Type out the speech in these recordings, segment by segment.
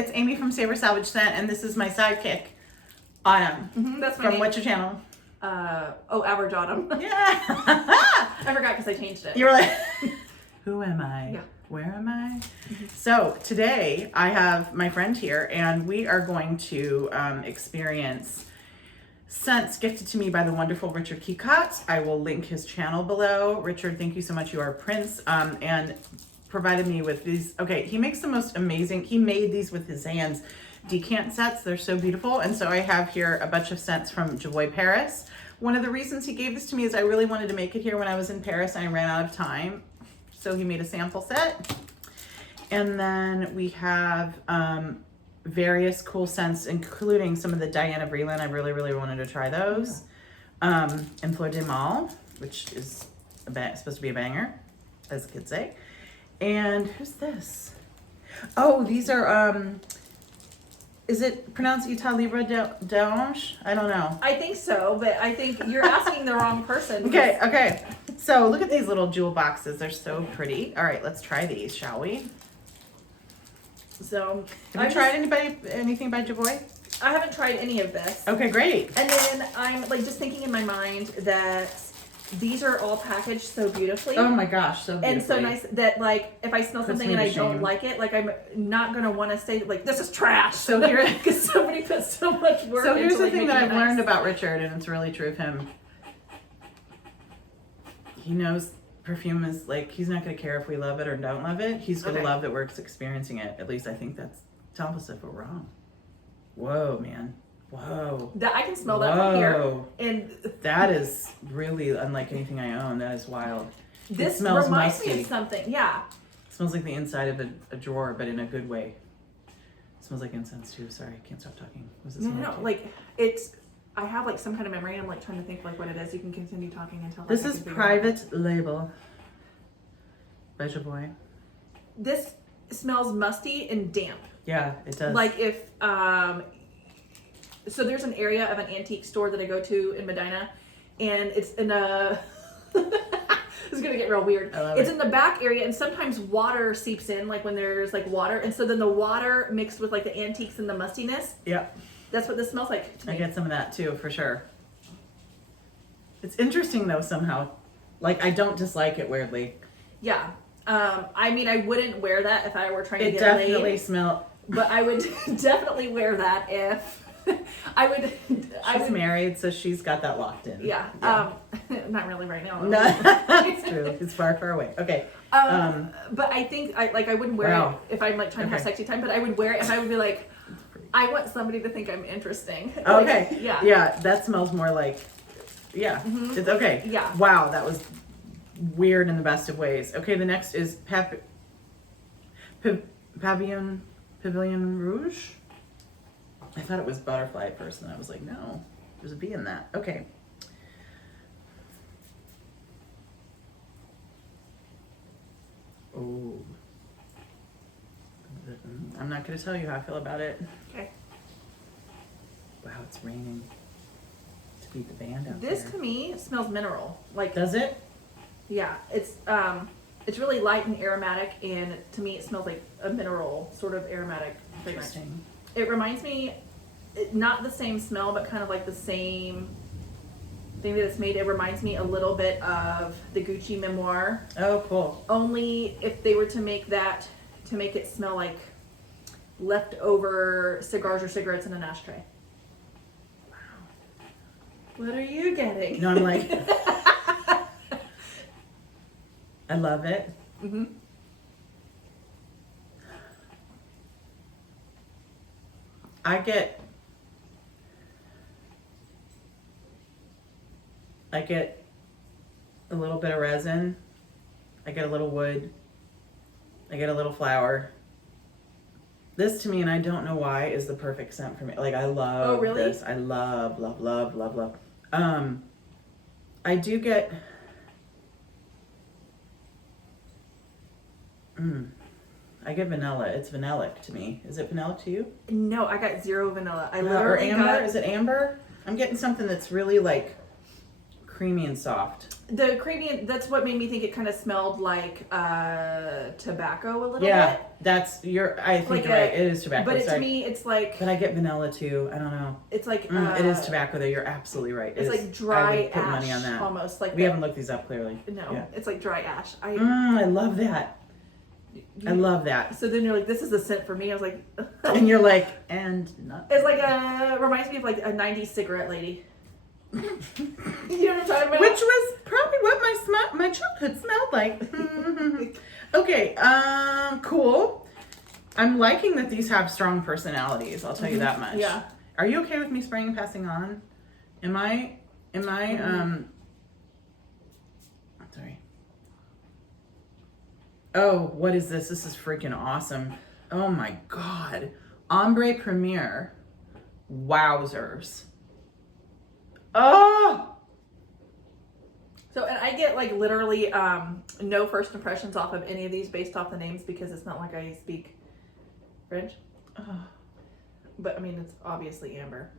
it's Amy from Savor Salvage Scent, and this is my sidekick, Autumn. That's my from name. what's your channel? Average Autumn. Yeah. I forgot because I changed it. You were like, who am I? Yeah. Where am I? So today I have my friend here, and we are going to experience scents gifted to me by the wonderful Richard Keycott. I will link his channel below. Richard, thank you so much. You are a prince. And provided me with these. Okay, he makes the most amazing, he made these with his hands, decant sets. They're so beautiful. And so I have here a bunch of scents from Jovoy Paris. One of the reasons he gave this to me is I really wanted to make it here when I was in Paris and I ran out of time. So he made a sample set. And then we have various cool scents, including some of the Diana Vreeland. I really, really wanted to try those. And Fleur de Mâle, which is supposed to be a banger, as the kids say. And who's this? Oh, these are, is it pronounced Etat Libre d'Ange? I don't know. I think so, but I think you're asking the wrong person. Okay. So look at these little jewel boxes. They're so pretty. All right, let's try these, shall we? So, Have you tried anything by Jovoy? I haven't tried any of this. Okay, great. And then I'm like just thinking in my mind that these are all packaged so beautifully. Oh my gosh, so beautifully. And so nice that like if I smell something me and to I don't shame. like it, like I'm not gonna want to say like this is trash. So here, because somebody put so much work. so here's into, the like, thing that making I've it learned nice. about Richard, and it's really true of him. He knows perfume is like, he's not going to care if we love it or don't love it. He's going to love that we're experiencing it. At least I think that's, tell us if we're wrong. Whoa, man. Whoa. That I can smell that from here. Whoa. And That is really unlike anything I own. That is wild. this It smells reminds musty. me of something. Yeah. It smells like the inside of a drawer, but in a good way. It smells like incense too. Sorry, I can't stop talking. What does it smell like? Like it's. I have like some kind of memory. And I'm like trying to think like what it is. You can continue talking until. Like, This I is can figure it out. Private Label by Jovoy. This smells musty and damp. Yeah, it does. Like if so there's an area of an antique store that I go to in Medina, and it's in a this is gonna get real weird. I love It's it. in the back area, and sometimes water seeps in, like when there's like water, and so then the water mixed with like the antiques and the mustiness. Yep. That's what this smells like to I me. get some of that too, for sure. It's interesting though, somehow. Like, I don't dislike it weirdly. Yeah. I mean, I wouldn't wear that if I were trying to It get definitely laid, smell. but I would definitely wear that if I would. She's married, so she's got that locked in. Yeah. Not really right now. No, it's true. It's far, far away. Okay. But I think I wouldn't wear Wow. it if I'm like trying to have Okay. sexy time, but I would wear it if I would be like, I want somebody to think I'm interesting. Like, Okay. yeah. Yeah, that smells more like. Yeah. It's okay. Yeah. Wow, that was weird in the best of ways. Okay, the next is Pavillon Rouge. I thought it was butterfly at first, and I was like, no, there's a bee in that. Okay. Oh. I'm not going to tell you how I feel about it. Okay. Wow, it's raining. To beat the band out This there. to me smells mineral. Like Does it? yeah, it's really light and aromatic, and to me it smells like a mineral sort of aromatic fragrance. Interesting. It reminds me, not the same smell, but kind of like the same thing that it's made. It reminds me a little bit of the Gucci Memoir. Oh, cool. Only if they were to make that, to make it smell like leftover cigars or cigarettes in an ashtray. Wow. What are you getting? No, I'm like, I love it. Mm-hmm. I get a little bit of resin. I get a little wood. I get a little flower. This to me, and I don't know why, is the perfect scent for me. Like, I love Oh, really? this. I love. I do get I get vanilla. It's vanillic to me. Is it vanillic to you? No, I got zero vanilla. I Or literally amber? got Is it amber? I'm getting something that's really like creamy and soft. The creamy, that's what made me think it kind of smelled like tobacco a little bit. Yeah, I think Like you're right. It is tobacco. But to me, it's like. But I get vanilla too. I don't know. It's like. It is tobacco though. You're absolutely right. It's like dry I would put ash money on that. almost. Like we haven't looked these up clearly. No, yeah. It's like dry ash. I love that. I love that. So then you're like, this is the scent for me. I was like. And you're like, and not. It's like reminds me of like a 90s cigarette lady. You know what I'm talking about? Which was probably what my childhood smelled like. Okay, cool. I'm liking that these have strong personalities. I'll tell you that much. Yeah. Are you okay with me spraying and passing on? Am I sorry. Oh, what is this? This is freaking awesome. Oh my god. Ombre Premier. Wowzers. Oh! So, and I get like literally no first impressions off of any of these based off the names because it's not like I speak French. Oh. But I mean, it's obviously amber.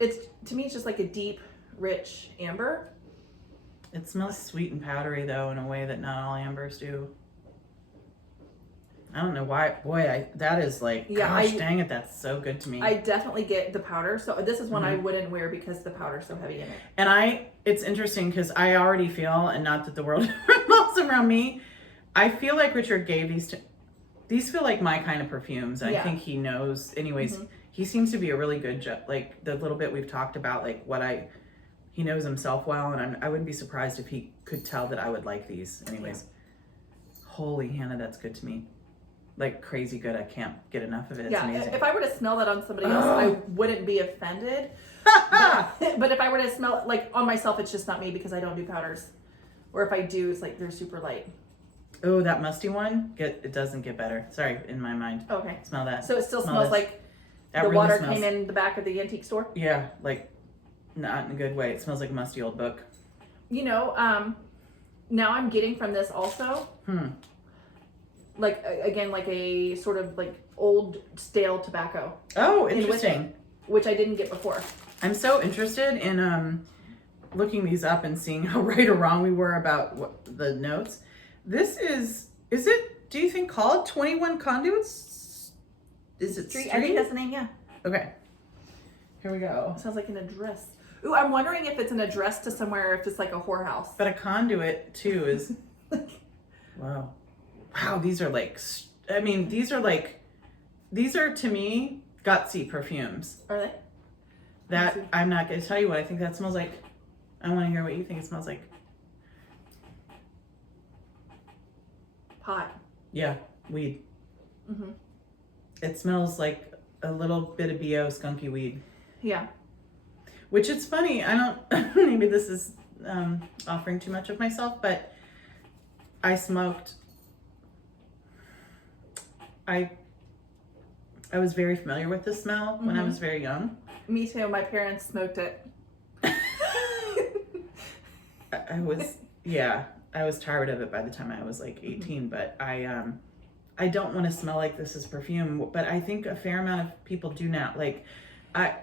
It's, to me, it's just like a deep, rich amber. It smells sweet and powdery though in a way that not all ambers do. I don't know why. Boy, that is like, gosh dang it, that's so good to me. I definitely get the powder. So this is one I wouldn't wear because the powder's so heavy in it. And it's interesting because I already feel, and not that the world revolves around me, I feel like Richard gave these feel like my kind of perfumes. I think he knows. Anyways, he seems to be a really good, like the little bit we've talked about, like he knows himself well. And I wouldn't be surprised if he could tell that I would like these. Anyways, holy Hannah, that's good to me. Like crazy good. I can't get enough of it. It's amazing. If I were to smell that on somebody else, I wouldn't be offended. But if I were to smell it like on myself, it's just not me because I don't do powders. Or if I do, it's like they're super light. Oh, that musty one? It doesn't get better. Sorry, in my mind. Okay. Smell that. So it still smells like that the really water smells. came in the back of the antique store? Yeah, like not in a good way. It smells like a musty old book. You know, now I'm getting from this also. Like again, like a sort of like old stale tobacco. Oh, interesting. Which I didn't get before. I'm so interested in looking these up and seeing how right or wrong we were about the notes. This is it? Do you think called 21 Conduits? Is it Street? I think that's the name. Yeah. Okay. Here we go. Sounds like an address. Ooh, I'm wondering if it's an address to somewhere, if it's like a whorehouse. But a conduit too is. Wow. Wow, these are like, I mean, these are to me gutsy perfumes. Are they? That, I'm not going to tell you what I think that smells like. I want to hear what you think it smells like. Pot. Yeah, weed. It smells like a little bit of BO skunky weed. Yeah. Which it's funny, I don't, maybe this is offering too much of myself, but I smoked. I was very familiar with the smell when I was very young. Me too. My parents smoked it. I was tired of it by the time I was like 18, but I don't want to smell like this as perfume, but I think a fair amount of people do now. Like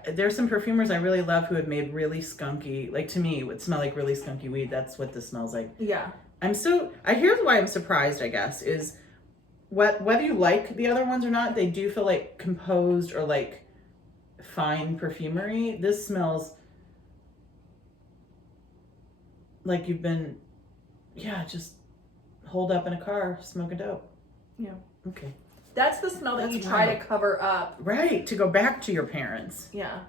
there's some perfumers I really love who have made really skunky, like to me would smell like really skunky weed. That's what this smells like. Yeah. Here's why I'm surprised, I guess, is whether you like the other ones or not, they do feel like composed or like fine perfumery. This smells like you've been, just holed up in a car smoking dope. Yeah. Okay. That's the smell that you try to cover up. Right, to go back to your parents. Yeah.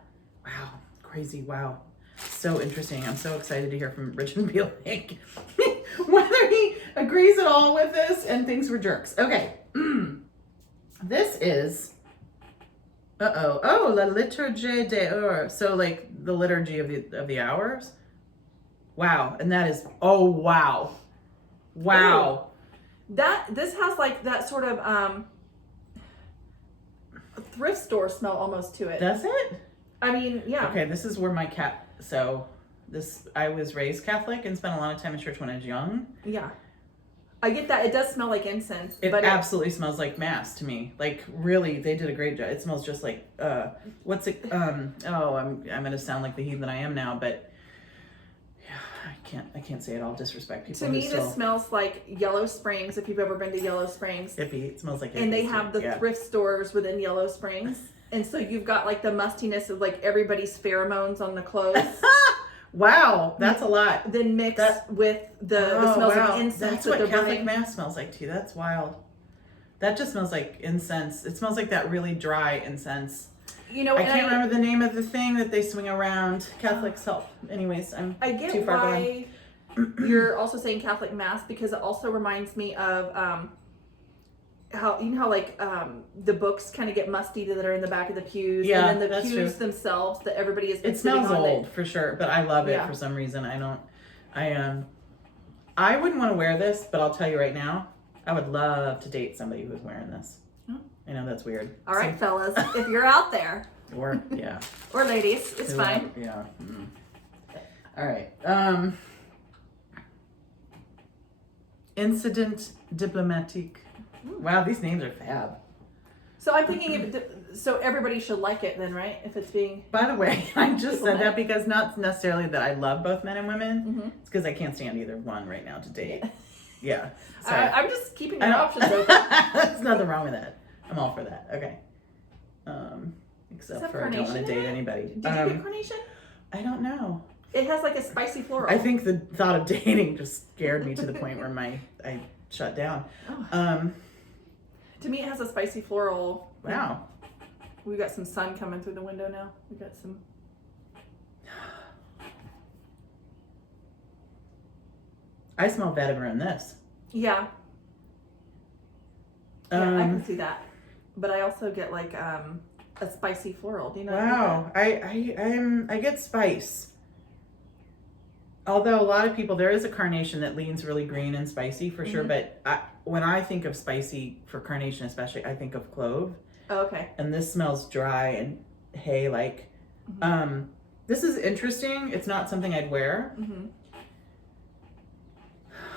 Wow, crazy, wow. So interesting. I'm so excited to hear from Richard Beale, like, whether he agrees at all with this and thinks we're jerks. Okay. This is, La Liturgie des Heures. So like the liturgy of the hours. Wow. And that is, wow. Wow. This has like that sort of thrift store smell almost to it. Does it? I mean, yeah. Okay, this is where I was raised Catholic and spent a lot of time in church when I was young. Yeah. I get that. It does smell like incense. It but absolutely smells like mass to me. Like, really, they did a great job. It smells just like, what's it, I'm going to sound like the heathen I am now, but yeah, I can't say it. I'll disrespect people. To me, this smells like Yellow Springs, if you've ever been to Yellow Springs. Hippie. It smells like hippie. And they have the thrift stores within Yellow Springs. And so you've got like the mustiness of like everybody's pheromones on the clothes. Wow, that's a lot. Then mixed with the smells of incense. That's what Catholic Mass smells like too. That's wild. That just smells like incense. It smells like that really dry incense. You know, I can't remember the name of the thing that they swing around. Catholics help. Anyways, I get too far why you're also saying Catholic Mass, because it also reminds me of how the books kind of get musty that are in the back of the pews, yeah, and then the that's pews true. themselves that everybody is. It smells old for sure, but I love it for some reason. I wouldn't want to wear this, but I'll tell you right now, I would love to date somebody who's wearing this. I know that's weird. All right, fellas, if you're out there, or yeah, or ladies, it's fine. Yeah. All right. Incident diplomatique. Wow, these names are fab. So I'm thinking, so everybody should like it then, right? If it's being. By the way, I just said that because not necessarily that I love both men and women. Mm-hmm. It's because I can't stand either one right now to date. Yeah. So I'm just keeping your options open. There's nothing wrong with that. I'm all for that. Okay. Except for I don't want to date anybody. Did you get carnation? I don't know. It has like a spicy floral. I think the thought of dating just scared me to the point where I shut down. Oh. To me, it has a spicy floral. Wow. We've got some sun coming through the window now. We've got some. I smell vetiver in this. Yeah. Yeah, I can see that. But I also get like a spicy floral. Do you know? Wow. I get spice. Although a lot of people, there is a carnation that leans really green and spicy for sure. But when I think of spicy for carnation, especially, I think of clove. Oh, okay. And this smells dry and hay-like. This is interesting. It's not something I'd wear.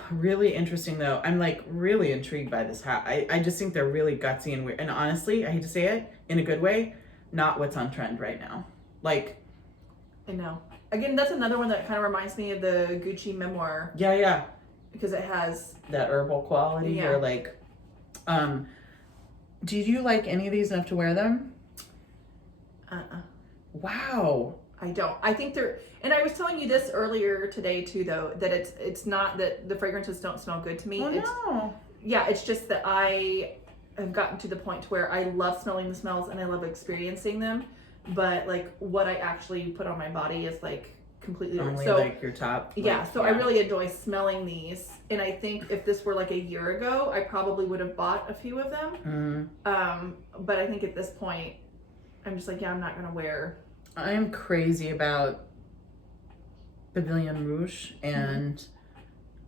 Really interesting though. I'm like really intrigued by this hat. I just think they're really gutsy and weird. And honestly, I hate to say it, in a good way, not what's on trend right now. Like, I know. Again, that's another one that kind of reminds me of the Gucci Memoir. Yeah. Because it has that herbal quality or like, do you like any of these enough to wear them? Wow. I don't. I think they're, and I was telling you this earlier today too, though, that it's not that the fragrances don't smell good to me. Oh, no. Yeah, it's just that I have gotten to the point where I love smelling the smells and I love experiencing them, but like what I actually put on my body is like completely different. Only so like your top. Yeah, so I really enjoy smelling these, and I think if this were like a year ago, I probably would have bought a few of them. But I think at this point, I'm just like, yeah, I'm not gonna wear. I'm crazy about Pavilion Rouge and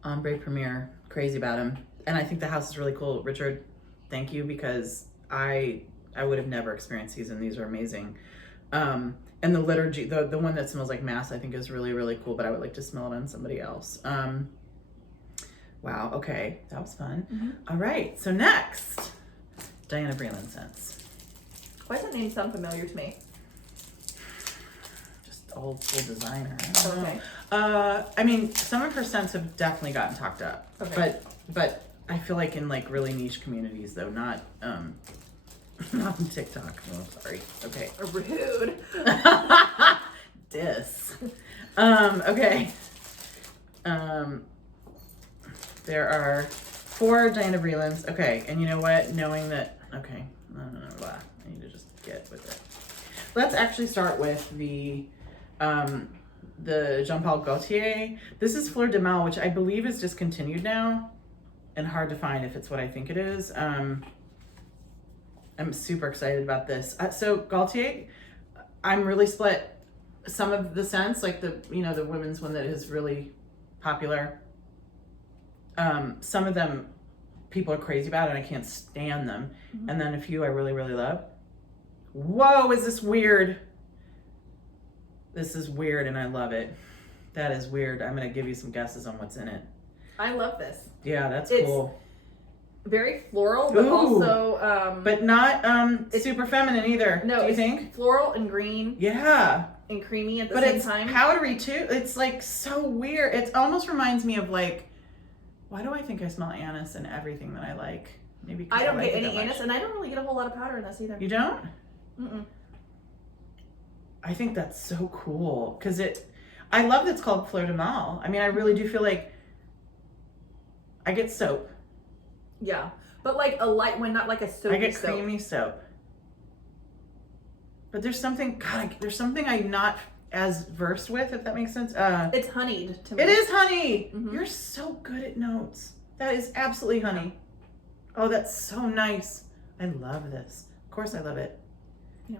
Ombre Premier. Crazy about them. And I think the house is really cool. Richard, thank you, because I would have never experienced these, and these are amazing. And the liturgy, the one that smells like mass, I think is really, really cool, but I would like to smell it on somebody else. Wow, okay, that was fun. All right, so next, Diana Vreeland scents. Why does that name sound familiar to me? Old school designer. Okay. I mean, some of her scents have definitely gotten talked up. Okay. But I feel like in like really niche communities though, not not on TikTok. Oh, sorry. Okay. Rude. Diss. Okay. There are 4 Diana Vreelands. Okay, and you know what? Knowing that, okay, I need to just get with it. Let's actually start with the Jean Paul Gaultier. This is Fleur de Mâle, which I believe is discontinued now and hard to find if it's what I think it is. I'm super excited about this. So Gaultier, I'm really split. Some of the scents, like the women's one that is really popular. Some of them people are crazy about and I can't stand them. And then a few I really, really love. Whoa, is this weird? This is weird and I love it. That is weird. I'm going to give you some guesses on what's in it. I love this. Yeah, that's It's cool. Very floral, but Ooh. also But not super feminine either. No, do you it's think? floral and green Yeah. and creamy at the But same it's time. powdery too. It's like so weird. It almost reminds me of like, why do I think I smell anise in everything that I like? Maybe 'cause I don't like get it any that much. anise, and I don't really get a whole lot of powder in this either. You don't? Mm-mm. I think that's so cool because I love that it's called Fleur de Mâle. I mean, I really do feel like I get soap. Yeah, but like a light one, not like a soapy I get soap. creamy soap. But there's something, God, there's something I'm not as versed with, if that makes sense. It's honeyed to me. It is honey. Mhm. You're so good at notes. That is absolutely honey. Oh, that's so nice. I love this. Of course I love it. Yeah.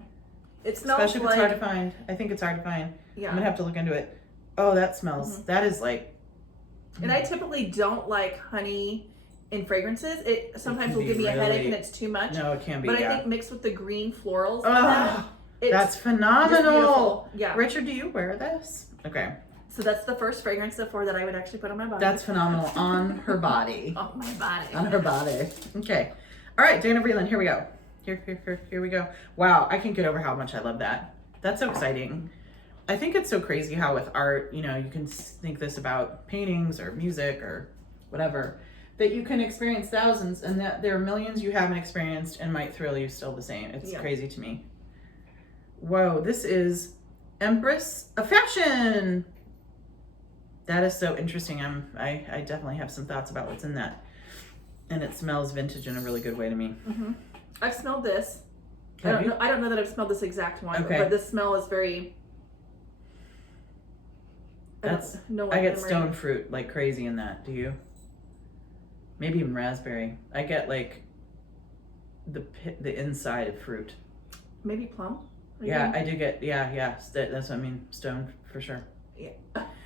It smells Especially if like, it's hard to find. I think it's hard to find. yeah. I'm gonna have to look into it. Oh, that smells. That is like. And I typically don't like honey in fragrances. It sometimes can will give be me a headache really- and it's too much. No, it can be. But Yeah. I think mixed with the green florals, Oh, it's that's just phenomenal. beautiful. Yeah. Richard, do you wear this? Okay. So that's the first fragrance of 4 that I would actually put on my body. That's phenomenal on her body. on my body. On her body. Okay. All right, Dana Vreeland, here we go. Here we go. Wow, I can't get over how much I love that. That's so exciting. I think it's so crazy how with art, you know, you can think this about paintings or music or whatever, that you can experience thousands and that there are millions you haven't experienced and might thrill you still the same. It's crazy to me. Whoa, this is Empress of Fashion. That is so interesting. I definitely have some thoughts about what's in that. And it smells vintage in a really good way to me. Mm-hmm. I've smelled this. Have you? I don't know that I've smelled this exact one, Okay. but this smell is very. That's. I get stone fruit like crazy in that. Do you? Maybe even raspberry. I get like the inside of fruit. Maybe plum. Yeah, I do get. Yeah. That's what I mean. Stone for sure. Yeah.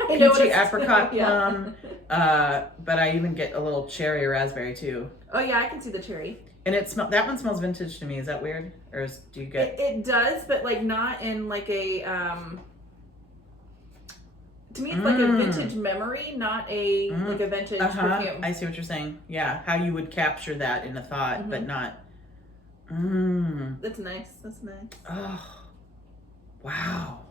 Peachy apricot yeah. plum. But I even get a little cherry or raspberry too. Oh yeah, I can see the cherry. And that one smells vintage to me. Is that weird? Or do you get? It does, but like not in like a. To me, it's like a vintage memory, not a like a vintage perfume. I see what you're saying. Yeah, how you would capture that in a thought, but not. That's nice. That's nice. Oh, wow.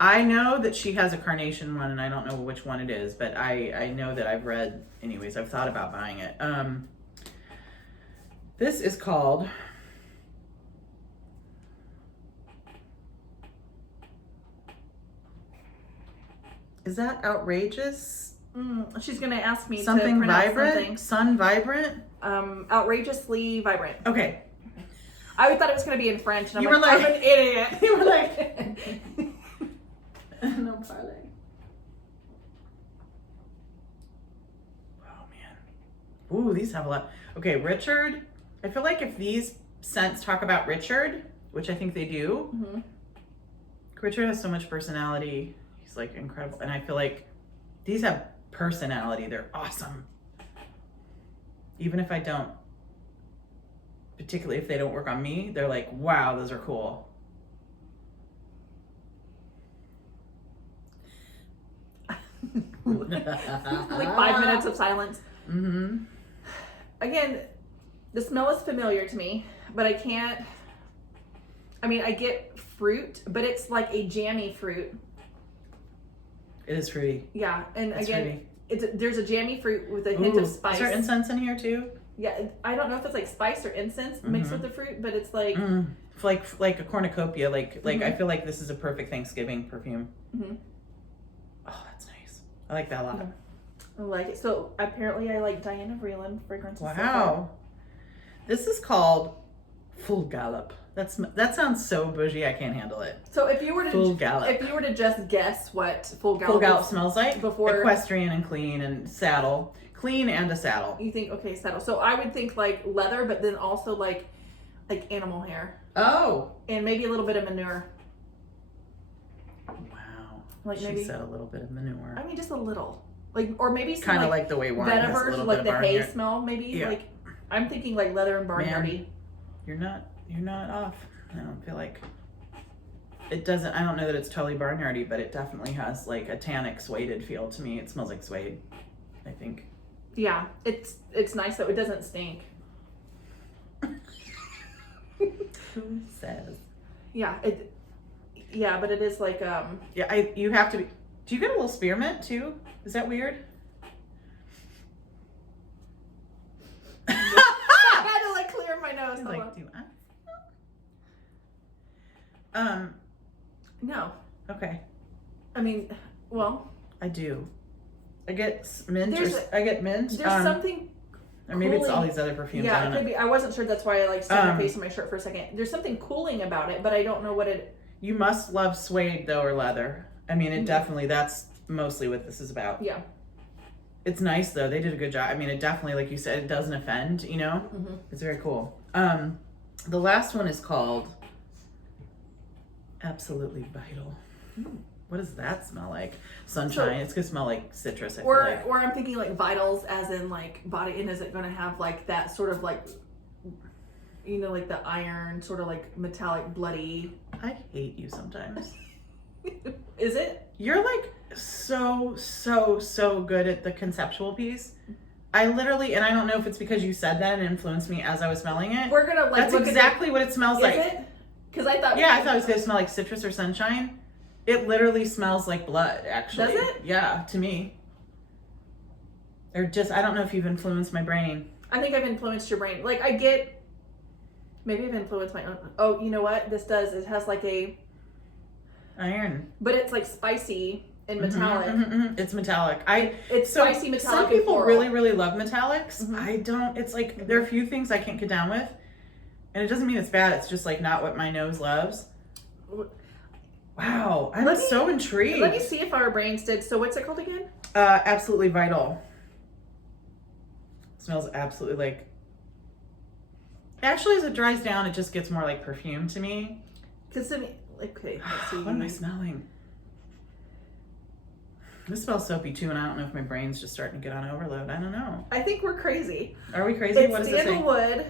I know that she has a carnation one, and I don't know which one it is, but I know that I've read. Anyways, I've thought about buying it. This is called. Is that outrageous? She's gonna ask me Something to pronounce vibrant. something. Sun vibrant. Outrageously vibrant. Okay. I thought it was gonna be in French, and I'm You were I'm like- an idiot. You were like. No parley. Oh man. Ooh, these have a lot. Okay, Richard. I feel like if these scents talk about Richard, which I think they do, Richard has so much personality. He's like incredible. And I feel like these have personality. They're awesome. Even if I don't, particularly if they don't work on me, they're like, wow, those are cool. Like 5 minutes of silence. Again, the smell is familiar to me, but I can't. I mean, I get fruit, but it's like a jammy fruit. It is fruity. Yeah, and It's again, fruity. there's a jammy fruit with a hint of spice. Is there incense in here too? Yeah, I don't know if it's like spice or incense mixed with the fruit, but it's like Like a cornucopia. Like I feel like this is a perfect Thanksgiving perfume. Oh, that's nice. I like that a lot. I like it. So apparently, I like Diana Vreeland fragrances. Wow. This is called Full Gallop. That sounds so bougie. I can't handle it. So if you were to Full Gallop. if you were to just guess what Full Gallop, Full Gallop smells like before equestrian and clean and saddle. Clean and a saddle. you think okay saddle. So I would think like leather, but then also like animal hair Oh. and maybe a little bit of manure. Wow. Like she maybe said a little bit of manure. I mean just a little, like or maybe some Kind of like the way wine has a vetiver, little like bit the of hay barnyard. smell. Maybe Yeah. like I'm thinking like leather and barnyardy. You're not off. I don't feel like it doesn't. I don't know that it's totally barnyardy, but it definitely has like a tannic suede feel to me. It smells like suede, I think. Yeah, it's nice though. It doesn't stink. Who says? Yeah, but it is like Yeah, you have to be. Do you get a little spearmint too? Is that weird? I had to like clear my nose. I was Hold like, on. do I? No. Okay. I mean, well, I do. I get mint. I get mint. There's something. Or maybe it's all cooling. these other perfumes. Yeah, it could be. I wasn't sure. That's why I like stuck my face in my shirt for a second. There's something cooling about it, but I don't know what it. You must love suede though, or leather. I mean, it definitely. That's mostly what this is about. Yeah. It's nice though. They did a good job. I mean, it definitely, like you said, it doesn't offend. You know, it's very cool. The last one is called Absolutely Vital. What does that smell like? Sunshine. It's gonna smell like citrus. I feel like. Or I'm thinking like vitals, as in like body, and is it going to have like that sort of like, you know, like the iron sort of like metallic bloody. I hate you sometimes. Is it? You're like so good at the conceptual piece. I literally, and I don't know if it's because you said that and influenced me as I was smelling it. We're gonna like. That's exactly what it smells like. Is it? Because I thought. Yeah, I thought it was gonna smell like citrus or sunshine. It literally smells like blood, actually. Does it? Yeah, to me. Or just, I don't know if you've influenced my brain. I think I've influenced your brain. Like maybe I've influenced my own. Oh, you know what? This does. It has like a. Iron. But it's like spicy and metallic. It's metallic. It's spicy metallic. Some people and really love metallics. I don't. It's like, there are a few things I can't get down with. And it doesn't mean it's bad. It's just like not what my nose loves. Wow, I'm so intrigued. Let me see if our brains did. So what's it called again? Absolutely Vital. It smells absolutely like. Actually, as it dries down, it just gets more like perfume to me. Okay, let's see. What am I smelling? This smells soapy too, and I don't know if my brain's just starting to get on overload. I don't know. I think we're crazy. Are we crazy? What It's does it say? sandalwood,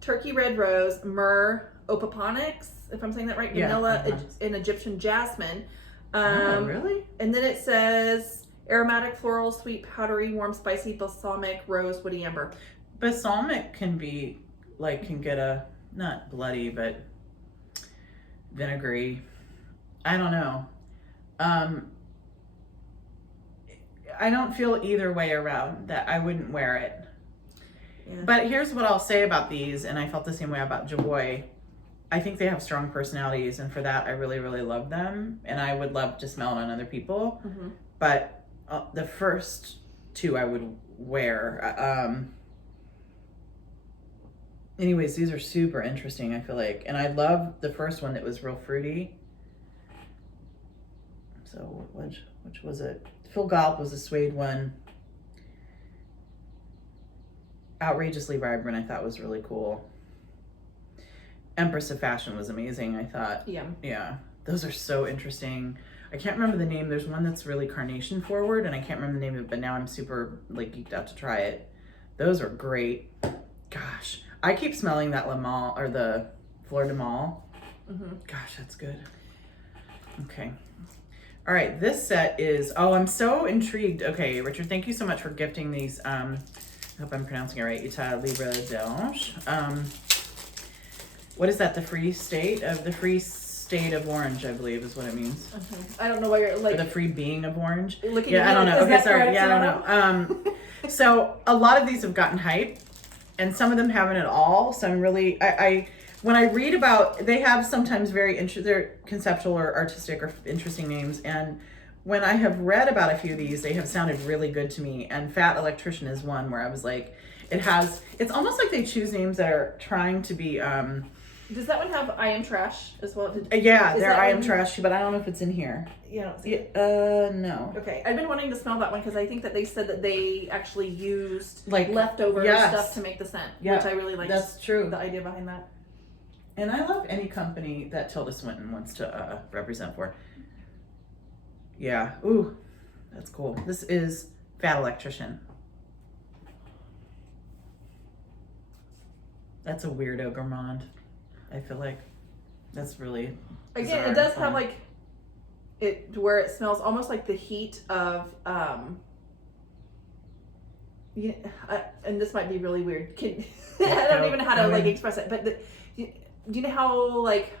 turkey red rose, myrrh, opoponix, if I'm saying that right, vanilla, and Egyptian jasmine. Oh, really? And then it says aromatic, floral, sweet, powdery, warm, spicy, balsamic, rose, woody, amber. Balsamic can be like, can get a, not bloody, but vinegary. I don't know. I don't feel either way around that. I wouldn't wear it. Yeah. But here's what I'll say about these, and I felt the same way about Jovoy. I think they have strong personalities, and for that, I really love them, and I would love to smell it on other people. But the first two I would wear. Anyways, these are super interesting, I feel like, and I love the first one that was real fruity. So which was it? Phil Galp was the suede one. Outrageously Vibrant, I thought was really cool. Empress of Fashion was amazing, I thought. Yeah, those are so interesting. I can't remember the name. There's one that's really carnation forward, and I can't remember the name of it, but now I'm super like geeked out to try it. Those are great. Gosh, I keep smelling that Le Mâle, or the Fleur de Mâle. Gosh, that's good. Okay. All right, this set is, oh, I'm so intrigued. Okay, Richard, thank you so much for gifting these. I hope I'm pronouncing it right. Etat Libre d'Orange. What is that? The free state of orange, I believe, is what it means. I don't know why you're like. Or the free being of orange. Yeah, I don't know. Okay, sorry. Yeah, I don't know. So a lot of these have gotten hype, and some of them haven't at all. So I'm really, when I read about, they have sometimes they're conceptual or artistic or interesting names, and when I have read about a few of these, they have sounded really good to me. And Fat Electrician is one where I was like, it's almost like they choose names that are trying to be. Does that one have I Am Trash as well? Yeah, they're I Am Trash, but I don't know if it's in here. Yeah, I don't see it. No. Okay, I've been wanting to smell that one because I think that they said that they actually used like leftover stuff to make the scent, which I really like. That's true. The idea behind that. And I love any company that Tilda Swinton wants to represent for. Yeah. Ooh, that's cool. This is Fat Electrician. That's a weirdo gourmand. I feel like that's really again. It does have like it where it smells almost like the heat of Yeah, and this might be really weird. I don't even know how to like express it, but do you know how like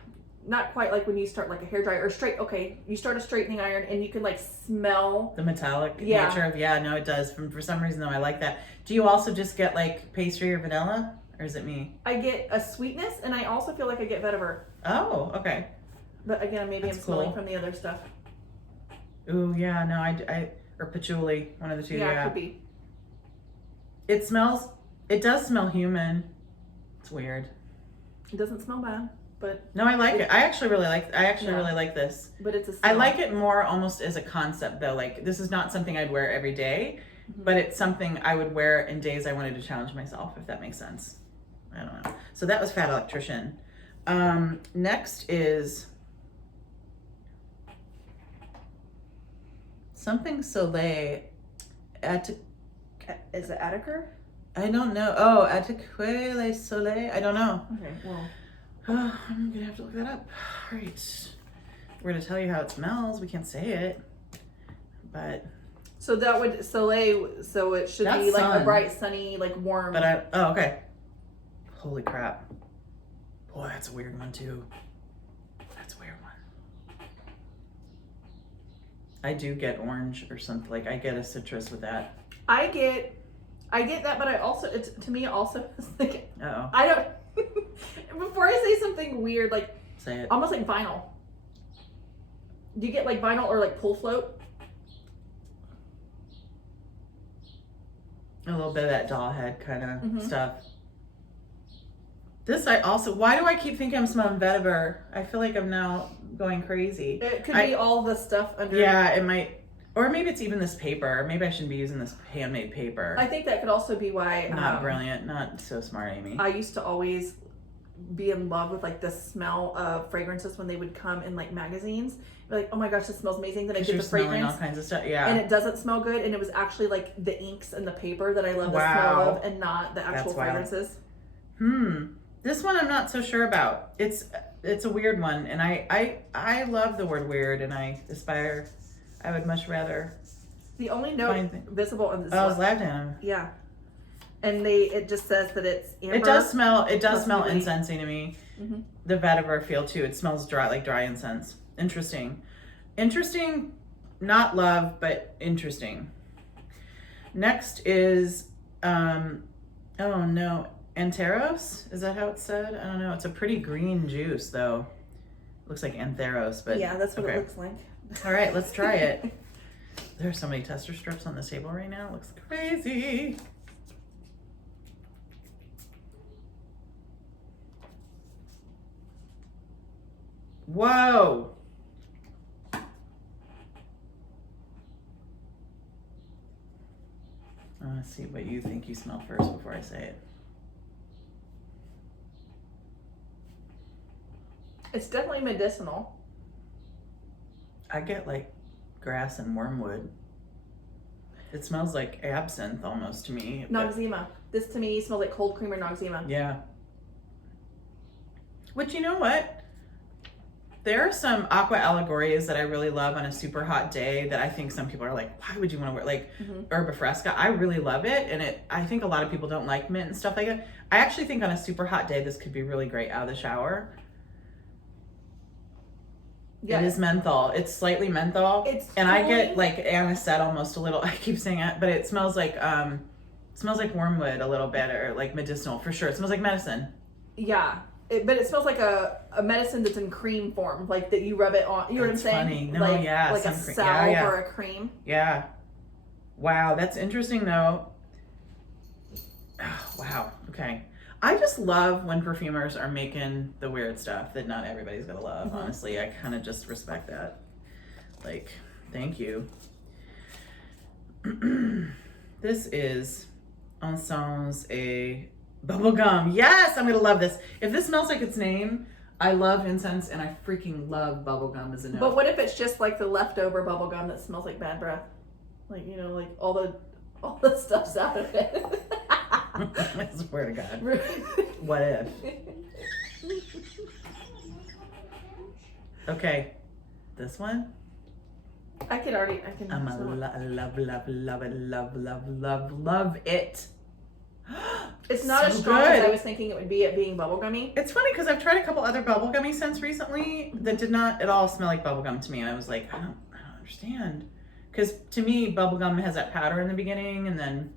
not quite like when you start like a hairdryer or straight? Okay, you start a straightening iron and you can like smell the metallic nature of no, it does. For some reason though, I like that. Do you also just get like pastry or vanilla, or is it me? I get a sweetness, and I also feel like I get vetiver. Oh, okay. But again, maybe I'm smelling from the other stuff. Ooh, yeah, no, I or patchouli, one of the two. Yeah, it could be. It does smell human. It's weird. It doesn't smell bad, but no, I like it. I actually really like this. But it's a smell. I like it more almost as a concept though. Like this is not something I'd wear every day, but it's something I would wear in days I wanted to challenge myself, if that makes sense. I don't know. So that was Fat Electrician. Next is something Soleil. Is it Attica? I don't know. Oh, Attique le Soleil. I don't know. Okay, well. I'm gonna have to look that up. All right. We're gonna tell you how it smells. We can't say it, but. So that would Soleil. So it should be like a bright, sunny, like warm. But okay. Holy crap. Boy, that's a weird one too. That's a weird one. I do get orange or something. Like I get a citrus with that. I get that, but I also to me also is like Uh-oh. I don't. Before I say something weird, like say it. Almost like vinyl. Do you get like vinyl or like pull float? A little bit of that doll head kind of stuff. This why do I keep thinking I'm smelling vetiver? I feel like I'm now going crazy. It could be all the stuff under. Yeah, it might. Or maybe it's even this paper. Maybe I shouldn't be using this handmade paper. I think that could also be why. Not brilliant. Not so smart, Amy. I used to always be in love with like the smell of fragrances when they would come in like magazines. Be like, oh my gosh, this smells amazing. Then I get the fragrance, all kinds of stuff. Yeah, and it doesn't smell good. And it was actually like the inks and the paper that I love the smell of, and not the actual fragrances. This one I'm not so sure about. It's a weird one, and I love the word weird, and I would much rather. The only note visible on this. Oh, it's lavender. Yeah, and it just says that it's amber. It does smell incensey to me. The vetiver feel too. It smells dry, like dry incense. Interesting, not love, but interesting. Next is oh no, Antheros. Is that how it's said? I don't know. It's a pretty green juice though. Looks like Antheros, but yeah, that's what it looks like. All right, let's try it. There are so many tester strips on this table right now. It looks crazy. Whoa. I want to see what you think you smell first before I say it. It's definitely medicinal. I get like grass and wormwood. It smells like absinthe almost to me. Noxzema. This to me smells like cold cream or Noxzema. Yeah. Which, you know what? There are some aqua allegories that I really love on a super hot day that I think some people are like, why would you want to wear? Like Herba Fresca. I really love it. And I think a lot of people don't like mint and stuff like that. I actually think on a super hot day, this could be really great out of the shower. Yeah. It is menthol. It's slightly menthol. I get like anisette almost a little. I keep saying it, but it smells like wormwood a little bit, or like medicinal for sure. It smells like medicine. Yeah. But it smells like a medicine that's in cream form, like that you rub it on. You know what I'm saying? Funny. No, like, yeah. Like a salve or a cream. Yeah. Wow, that's interesting though. Oh, wow. Okay. I just love when perfumers are making the weird stuff that not everybody's gonna love. Honestly, I kind of just respect that. Like, thank you. This is Encens et Bubblegum. Yes, I'm gonna love this. If this smells like its name, I love incense and I freaking love bubblegum as a note. But what if it's just like the leftover bubblegum that smells like bad breath? Like, you know, like all the stuff's out of it. I swear to God. What if? Okay. This one? I can smell it. Love it. It's not as So strong as good. I was thinking it would be at being bubblegummy. It's funny because I've tried a couple other bubblegummy scents recently that did not at all smell like bubblegum to me. And I was like, I don't understand. Because to me, bubblegum has that powder in the beginning and then,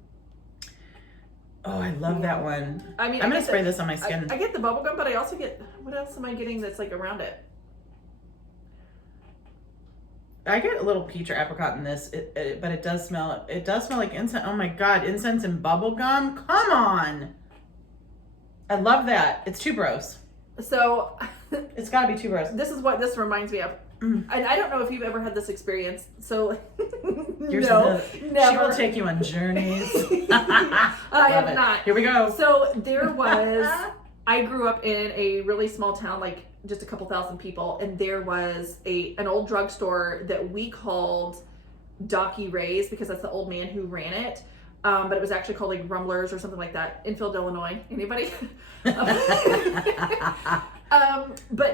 oh, I love that one. I mean, I'm going to spray this on my skin. I get the bubblegum, but I also get, what else am I getting that's like around it? I get a little peach or apricot in this, but it does smell like incense. Oh my God, incense and bubblegum? Come on. I love that. It's tuberose. So It's got to be tuberose. this is what this reminds me of. And I don't know if you've ever had this experience. So Never. She never. will take you on journeys. I have not. Here we go. So there was, I grew up in a really small town, like just a couple thousand people, and there was an old drugstore that we called Docky Ray's because that's the old man who ran it. But it was actually called like Rumblers or something like that in Field, Illinois. Anybody? But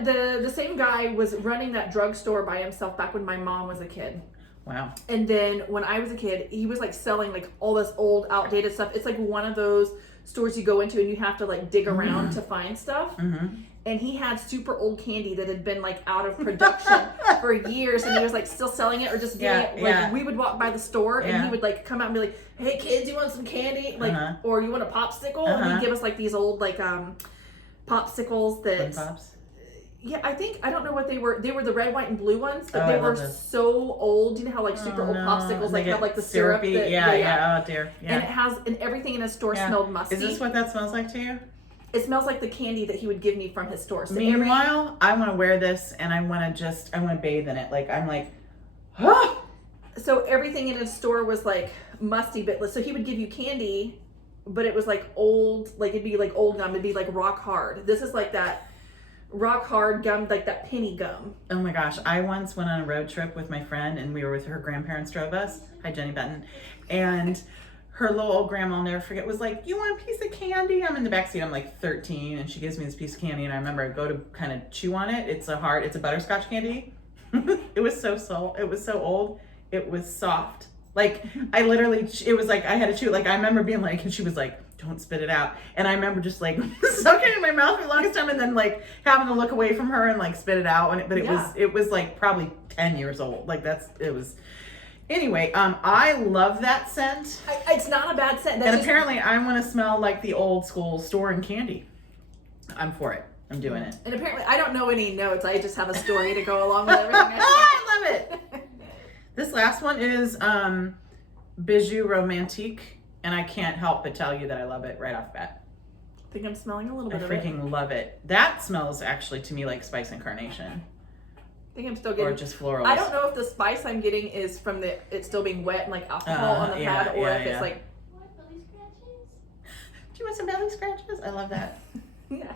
the same guy was running that drugstore by himself back when my mom was a kid. Wow. And then when I was a kid, he was like selling like all this old outdated stuff. It's like one of those stores you go into and you have to like dig around to find stuff. Mm-hmm. And he had super old candy that had been like out of production for years, and he was like still selling it or just doing it. Like we would walk by the store and he would like come out and be like, "Hey kids, you want some candy? Like, or you want a popsicle?" And he'd give us like these old like popsicles that. Pops. Yeah, I don't know what they were. They were the red, white, and blue ones, but Oh, they I were love this. so old. You know how like super old popsicles like have like the syrup. Syrupy. That, Yeah. Oh dear. Yeah. And it has, and everything in his store smelled musty. Is this what that smells like to you? It smells like the candy that he would give me from his store. So Meanwhile, I want to wear this and I want to bathe in it. Like I'm like, oh. So everything in his store was like musty, but so he would give you candy, but it was like old, like it'd be like old gum. It'd be like rock hard. This is like that rock hard gum, like that penny gum. Oh my gosh. I once went on a road trip with my friend and we were with her grandparents drove us. Hi, Jenny Benton. And her little old grandma, I'll never forget, was like, "You want a piece of candy?" I'm in the backseat. I'm like 13 and she gives me this piece of candy and I remember I go to kind of chew on it. It's a butterscotch candy. It was so old. It was soft. Like I literally, it was like I had to chew. Like I remember being like, and she was like, "Don't spit it out." And I remember just like sucking it in my mouth for the longest time and then like having to look away from her and like spit it out. But it was like probably 10 years old. Like it was. Anyway, I love that scent. It's not a bad scent. And apparently I want to smell like the old school store and candy. I'm for it. I'm doing it. And apparently I don't know any notes. I just have a story to go along with everything. I love it. This last one is Bijou Romantique. And I can't help but tell you that I love it right off the bat. I think I'm smelling a little bit of it. I freaking love it. That smells actually to me like spice and carnation. I think I'm still getting, or just floral. I don't know if the spice I'm getting is from it still being wet and like alcohol on the pad, or if it's like. Belly scratches? Do you want some belly scratches? I love that. Yeah.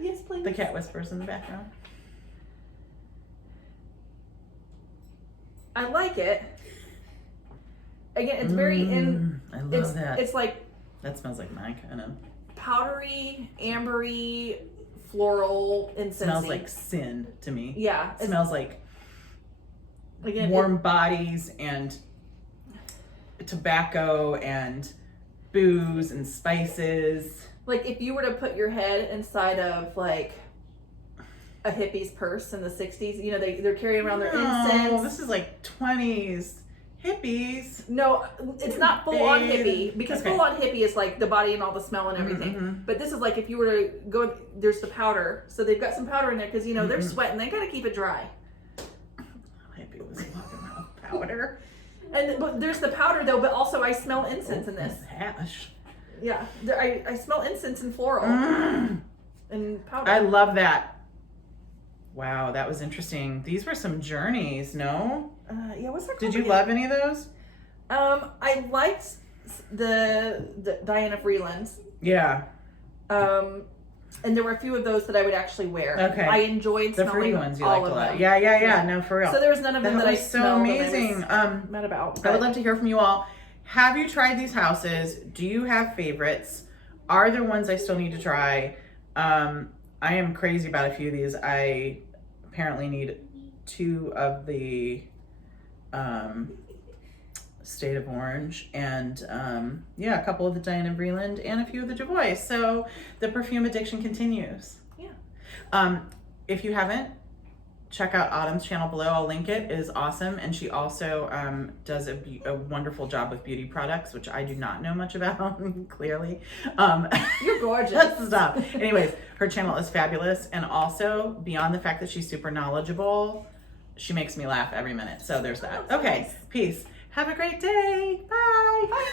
Yes, please. The cat whispers in the background. I like it. Again, it's very I love that. It's like that smells like my kind of powdery, ambery, floral, incense. Smells like sin to me. Yeah. It smells like again, warm bodies and tobacco and booze and spices. Like if you were to put your head inside of like a hippie's purse in the 60s, you know, they're carrying around their incense. This is like 20s hippies. No, it's not full on hippie, because full on hippie is like the body and all the smell and everything. Mm-hmm. But this is like if you were to go, there's the powder. So they've got some powder in there because, you know, they're sweating. They got to keep it dry. Hippie was walking around with powder. But there's the powder though, but also I smell incense in this. Hash. Yeah, I smell incense and floral and powder. I love that. Wow, that was interesting. These were some journeys, no? Yeah, what's that called? Did you love any of those? I liked the Diana Vreelands. Yeah. And there were a few of those that I would actually wear. Okay. I enjoyed The smelling fruity ones you all liked a of lot. them. Yeah. No, for real. So there was none of them that I was so smelled amazing. And I was mad about. I would love to hear from you all. Have you tried these houses? Do you have favorites? Are there ones I still need to try? I am crazy about a few of these. I apparently need 2 of the State of Orange, and yeah, a couple of the Diana Vreeland and a few of the Jovoy. So the perfume addiction continues. Yeah. If you haven't, check out Autumn's channel below. I'll link it. It is awesome, and she also does a wonderful job with beauty products, which I do not know much about. Clearly, You're gorgeous. Stop. Anyways, her channel is fabulous, and also beyond the fact that she's super knowledgeable, she makes me laugh every minute. So there's that. Oh, Okay, nice. peace. Have a great day. Bye. Bye.